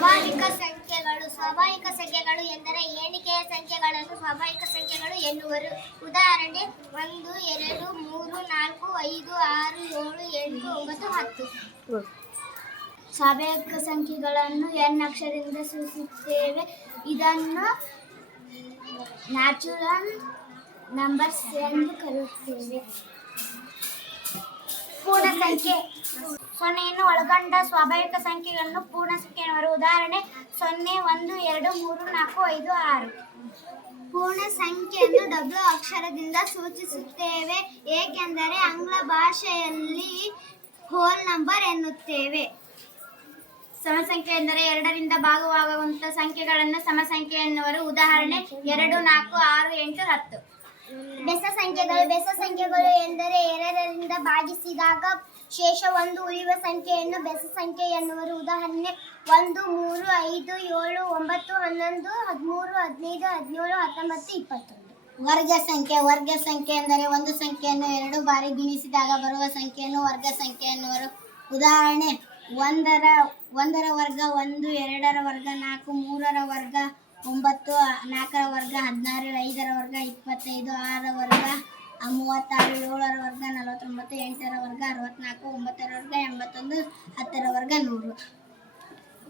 ಸ್ವಾಭಾವಿಕ ಸಂಖ್ಯೆಗಳು ಎಂದರೆ ಎಣಿಕೆಯ ಸಂಖ್ಯೆಗಳನ್ನು ಸ್ವಾಭಾವಿಕ ಸಂಖ್ಯೆಗಳು ಎನ್ನುವರು. ಉದಾಹರಣೆ 1 2 3 4 5 6 7 8 9 10. ಸ್ವಾಭಾವಿಕ ಸಂಖ್ಯೆಗಳನ್ನು n ಅಕ್ಷರದಿಂದ ಸೂಚಿಸುತ್ತೇವೆ. ಇದನ್ನು ನ್ಯಾಚುರಲ್ ನಂಬರ್ಸ್ ಎಂದು ಕರೆಯುತ್ತೇವೆ. ಪೂರ್ಣ ಸಂಖ್ಯೆ ಸೊನ್ನೆಯನ್ನು ಒಳಗೊಂಡ ಸ್ವಾಭಾವಿಕ ಸಂಖ್ಯೆಗಳನ್ನು ಪೂರ್ಣ ಸಂಖ್ಯೆ ಎನ್ನುವರು. ಉದಾಹರಣೆ 0 1 2 3 4 5 6. ಪೂರ್ಣ ಸಂಖ್ಯೆಯನ್ನು W ಅಕ್ಷರದಿಂದ ಸೂಚಿಸುತ್ತೇವೆ, ಏಕೆಂದರೆ ಆಂಗ್ಲ ಭಾಷೆಯಲ್ಲಿ ಹೋಲ್ ನಂಬರ್ ಎನ್ನುತ್ತೇವೆ. ಸಮಸಂಖ್ಯೆ ಎಂದರೆ ಎರಡರಿಂದ ಭಾಗವಾಗುವಂತಹ ಸಂಖ್ಯೆಗಳನ್ನು ಸಮಸಂಖ್ಯೆ ಎನ್ನುವರು. ಉದಾಹರಣೆ 2 4 6 8 10. ಬೆಸ ಸಂಖ್ಯೆಗಳು ಎಂದರೆ ಎರಡರಿಂದ ಭಾಗಿಸಿದಾಗ ಶೇಷ ಒಂದು ಉಳಿಯುವ ಸಂಖ್ಯೆಯನ್ನು ಬೆಸ ಸಂಖ್ಯೆ ಎನ್ನುವರು. ಉದಾಹರಣೆ 1 3 5 7 9 11 13 15 17 18 19. ವರ್ಗ ಸಂಖ್ಯೆ ಎಂದರೆ ಒಂದು ಸಂಖ್ಯೆಯನ್ನು ಎರಡು ಬಾರಿ ಗುಣಿಸಿದಾಗ ಬರುವ ಸಂಖ್ಯೆಯನ್ನು ವರ್ಗ ಸಂಖ್ಯೆ ಎನ್ನುವರು. ಉದಾಹರಣೆ 1 ರ ವರ್ಗ 1, 2 ರ ವರ್ಗ 4, 3 ರ ವರ್ಗ 9, 4 ರ ವರ್ಗ 16, 5 ರ ವರ್ಗ 25, 6 ರ ವರ್ಗ 36, 7 ರ ವರ್ಗ 49, 8 ರ ವರ್ಗ 64, 9 ರ ವರ್ಗ 81, 10 ರ ವರ್ಗ 100.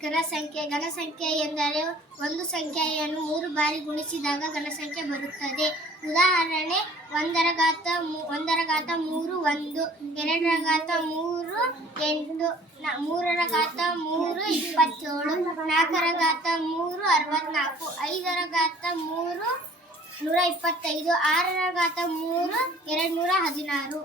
ಘನಸಂಖ್ಯೆ ಎಂದರೆ ಒಂದು ಸಂಖ್ಯೆಯನ್ನು 3 ಬಾರಿ ಗುಣಿಸಿದಾಗ ಘನಸಂಖ್ಯೆ ಬರುತ್ತದೆ. ಉದಾಹರಣೆ 1 ರ ಘಾತ 3 1, 2 ರ ಘಾತ 3 8, 3 ರ ಘಾತ 3 27, 4 ರ ಘಾತ 3 64, 5 ರ ಘಾತ 3 125, 6 ರ ಘಾತ 3 216.